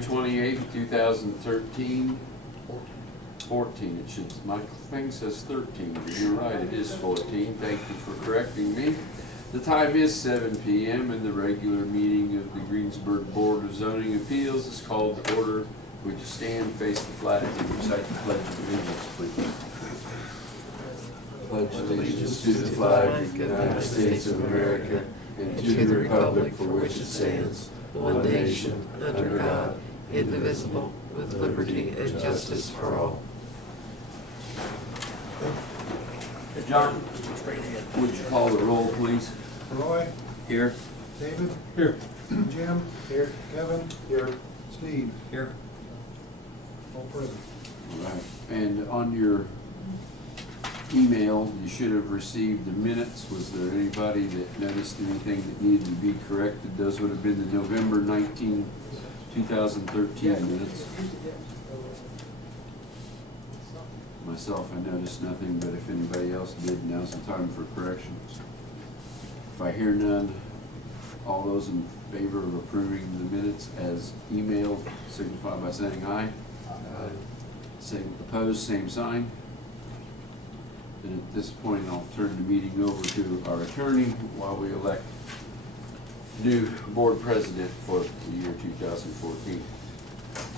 January 28th, 2013. 14. It should, my thing says 13, but you're right, it is 14. Thank you for correcting me. The time is 7 p.m. and the regular meeting of the Greensburg Board of Zoning Appeals is called to order. Would you stand, face the flag, and recite the Pledge of Allegiance, please? Pledge allegiance to the flag of the United States of America and to the republic for which it stands, one nation, under God, indivisible, with liberty and justice for all. John, would you call the roll, please? Roy? Here. David? Here. Jim? Here. Kevin? Here. Steve? Here. All present. All right. And on your email, you should have received the minutes. Was there anybody that noticed anything that needed to be corrected? Those would have been the November 19, 2013 minutes. Myself, I noticed nothing, but if anybody else did, now's the time for corrections. If I hear none, all those in favor of approving the minutes as emailed signify by saying aye. Aye. Same opposed, same sign. And at this point, I'll turn the meeting over to our attorney while we elect new board president for the year 2014.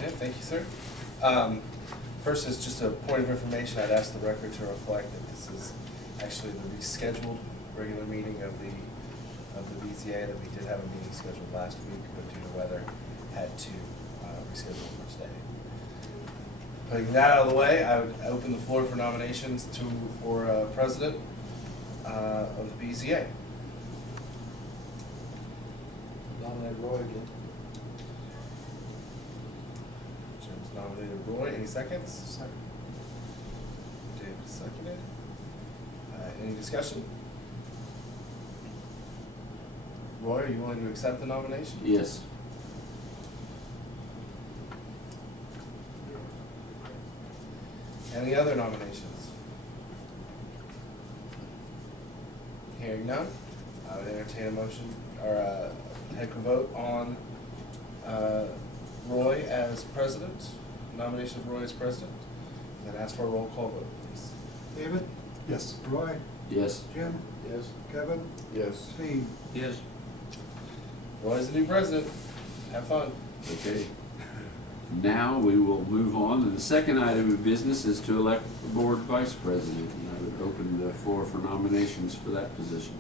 Yeah, thank you, sir. First is just a point of information. I'd ask the record to reflect that this is actually the rescheduled regular meeting of the BZA, that we did have a meeting scheduled last week, but due to weather, had to reschedule for today. Putting that out of the way, I would open the floor for nominations for president of the BZA. Nominate Roy again. Jim's nominated Roy. Any seconds? Second. David seconded. Any discussion? Roy, are you willing to accept the nomination? Yes. Any other nominations? Hearing none, I would entertain a motion or take a vote on Roy as president, nomination of Roy as president, and then ask for a roll call vote, please. David? Yes. Roy? Yes. Jim? Yes. Kevin? Yes. Steve? Yes. Roy is the new president. Have fun. Okay. Now we will move on, and the second item of business is to elect the board vice president. And I would open the floor for nominations for that position.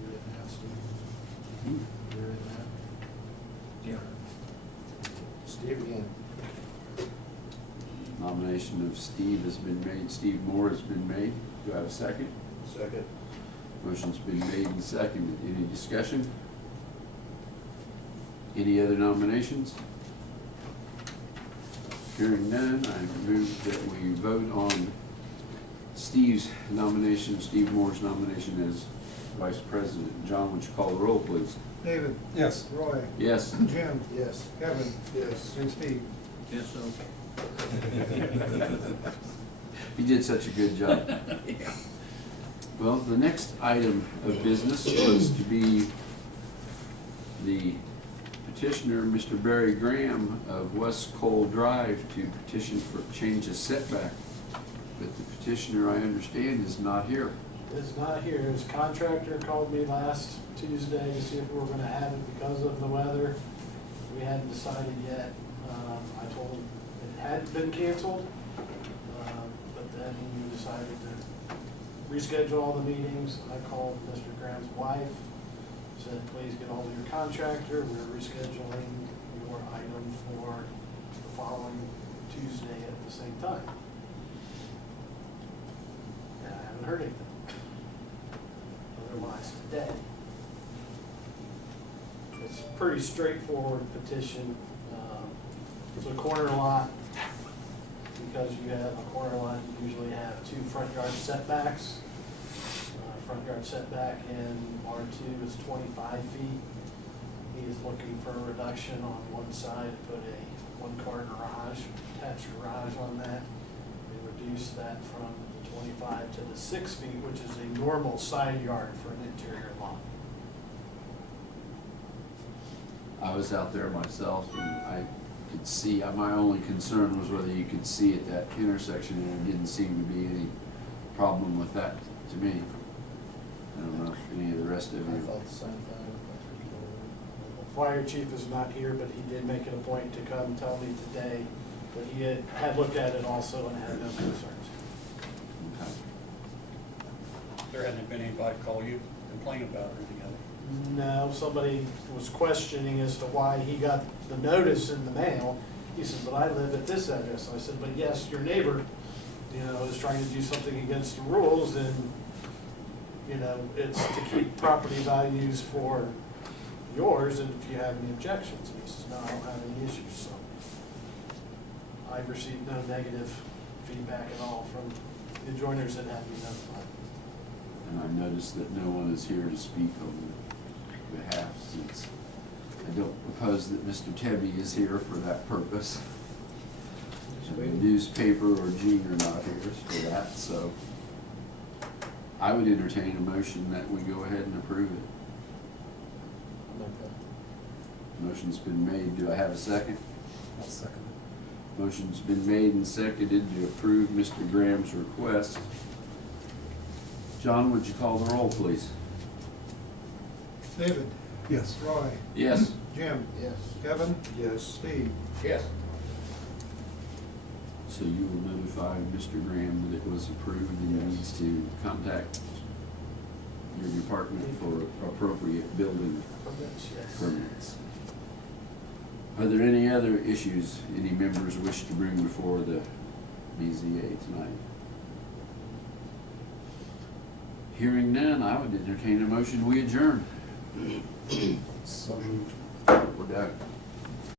You're in now, Steve. You're in now. Yeah. Steve again. Nomination of Steve has been made. Steve Moore has been made. Do I have a second? Second. Motion's been made and seconded. Any discussion? Any other nominations? Hearing none, I move that we vote on Steve's nomination, Steve Moore's nomination as vice president. John, would you call the roll, please? David? Yes. Roy? Yes. Jim? Yes. Kevin? Yes. And Steve? Yes, so. You did such a good job. Yeah. Well, the next item of business was to be the petitioner, Mr. Barry Graham of West Kole Drive, to petition for change of setback. But the petitioner, I understand, is not here. Is not here. His contractor called me last Tuesday to see if we were gonna have it because of the weather. We hadn't decided yet. I told him it had been canceled, but then we decided to reschedule all the meetings. I called Mr. Graham's wife, said, please get hold of your contractor. We're rescheduling your item for the following Tuesday at the same time. And I haven't heard anything. Otherwise, today. It's a pretty straightforward petition. It's a corner lot. Because you have a corner lot, you usually have 2 front yard setbacks. Front yard setback in R2 is 25 feet. He is looking for a reduction on one side to put a 1-car garage, attached garage on that. They reduce that from the 25 to the 6 feet, which is a normal side yard for an interior lot. I was out there myself and I could see, my only concern was whether you could see at that intersection, and there didn't seem to be any problem with that to me. I don't know if any of the rest of I you. thought the same thing. Fire chief is not here, but he did make it a point to come tell me today that he had looked at it also and had no concerns. Okay. There hasn't been anybody call you, complain about it or anything other? No, somebody was questioning as to why he got the notice in the mail. He said, but I live at this address. I said, but yes, your neighbor, you know, is trying to do something against the rules, and, you know, it's to keep property values for yours, and if you have any objections. And he says, no, I don't have any issues, so. I've received no negative feedback at all from the adjoiners that have been notified. And I noticed that no one is here to speak on behalf, since I don't propose that Mr. Tebby is here for that purpose. And the newspaper or Gene are not here for that, so I would entertain a motion that we go ahead and approve it. Motion's been made. Do I have a second? I'll second it. Motion's been made and seconded to approve Mr. Graham's request. John, would you call the roll, please? David? Yes. Roy? Yes. Jim? Yes. Kevin? Yes. Steve? Yes. So you will notify Mr. Graham that it was approved and he needs to contact your department for appropriate building Permits, yes. permits. Are there any other issues any members wish to bring before the BZA tonight? Hearing none, I would entertain a motion, we adjourn. So moved. We're done.